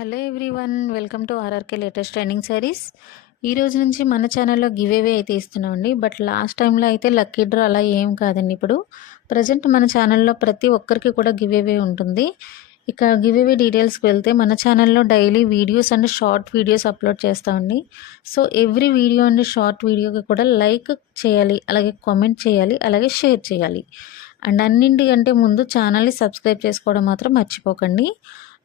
Hello everyone, welcome to RRK latest trending saris. ఈ రోజు నుంచి మన ఛానల్లో గివ్ అవే అయితే ఇస్తున్నామండి. బట్ లాస్ట్ టైంలో అయితే లక్కీ డ్రా అలా ఏం కాదండి. ఇప్పుడు ప్రజెంట్ మన ఛానల్లో ప్రతి ఒక్కరికి కూడా గివ్ అవే ఉంటుంది. ఇక గివ్ అవే డీటెయిల్స్కి వెళ్తే మన ఛానల్లో daily videos and short videos upload చేస్తామండి. So every video and short వీడియోకి కూడా లైక్ చేయాలి, అలాగే కామెంట్ చేయాలి, అలాగే షేర్ చేయాలి. అండ్ అన్నింటికంటే ముందు ఛానల్ని సబ్స్క్రైబ్ చేసుకోవడం మాత్రం మర్చిపోకండి.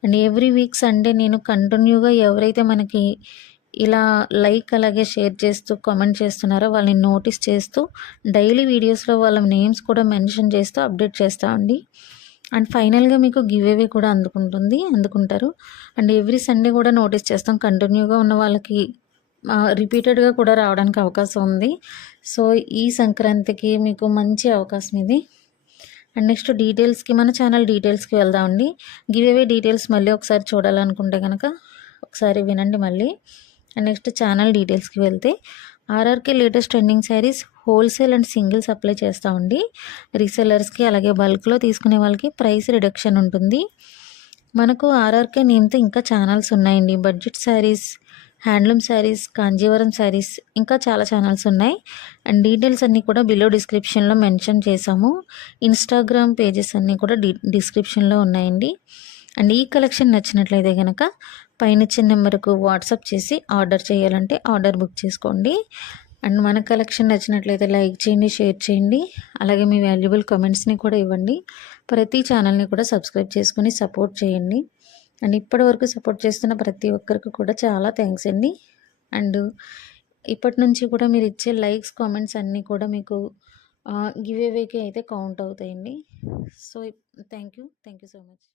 అండ్ ఎవ్రీ వీక్ సండే నేను కంటిన్యూగా ఎవరైతే మనకి ఇలా లైక్ అలాగే షేర్ చేస్తూ కామెంట్ చేస్తున్నారో వాళ్ళని నోటీస్ చేస్తూ డైలీ వీడియోస్లో వాళ్ళ నేమ్స్ కూడా మెన్షన్ చేస్తూ అప్డేట్ చేస్తామండి. అండ్ ఫైనల్గా మీకు గివ్ అవే కూడా అందుకుంటారు. అండ్ ఎవ్రీ సండే కూడా నోటీస్ చేస్తాం. కంటిన్యూగా ఉన్న వాళ్ళకి రిపీటెడ్గా కూడా రావడానికి అవకాశం ఉంది. సో ఈ సంక్రాంతికి మీకు మంచి అవకాశం ఇది. అండ్ నెక్స్ట్ డీటెయిల్స్కి, మన ఛానల్ డీటెయిల్స్కి వెళ్దామండి. గివ్ అవే డీటెయిల్స్ మళ్ళీ ఒకసారి చూడాలనుకుంటే కనుక ఒకసారి వినండి మళ్ళీ. అండ్ నెక్స్ట్ ఛానల్ డీటెయిల్స్కి వెళ్తే RRK latest trending saris wholesale and single supply చేస్తామండి. రీసెలర్స్కి అలాగే బల్క్లో తీసుకునే వాళ్ళకి ప్రైస్ రిడక్షన్ ఉంటుంది. మనకు ఆర్ఆర్కే నేమ్తో ఇంకా ఛానల్స్ ఉన్నాయండి. బడ్జెట్ శారీస్, హ్యాండ్లూమ్ శారీస్, కాంజీవరం శారీస్, ఇంకా చాలా ఛానల్స్ ఉన్నాయి. అండ్ డీటెయిల్స్ అన్నీ కూడా బిలో డిస్క్రిప్షన్లో మెన్షన్ చేశాము. ఇన్స్టాగ్రామ్ పేజెస్ అన్నీ కూడా డిస్క్రిప్షన్లో ఉన్నాయండి. అండ్ ఈ కలెక్షన్ నచ్చినట్లయితే కనుక పైన ఇచ్చిన నెంబర్కు వాట్సాప్ చేసి ఆర్డర్ చేయాలంటే ఆర్డర్ బుక్ చేసుకోండి. అండ్ మన కలెక్షన్ నచ్చినట్లయితే లైక్ చేయండి, షేర్ చేయండి, అలాగే మీ వాల్యుబుల్ కమెంట్స్ని కూడా ఇవ్వండి. ప్రతి ఛానల్ని కూడా సబ్స్క్రైబ్ చేసుకుని సపోర్ట్ చేయండి. అండ్ ఇప్పటి వరకు సపోర్ట్ చేస్తున్న ప్రతి ఒక్కరికి కూడా చాలా థ్యాంక్స్ అండి. అండ్ ఇప్పటి నుంచి కూడా మీరు ఇచ్చే లైక్స్, కామెంట్స్ అన్నీ కూడా మీకు గివ్ అవేకి అయితే కౌంట్ అవుతాయండి. So thank you so much.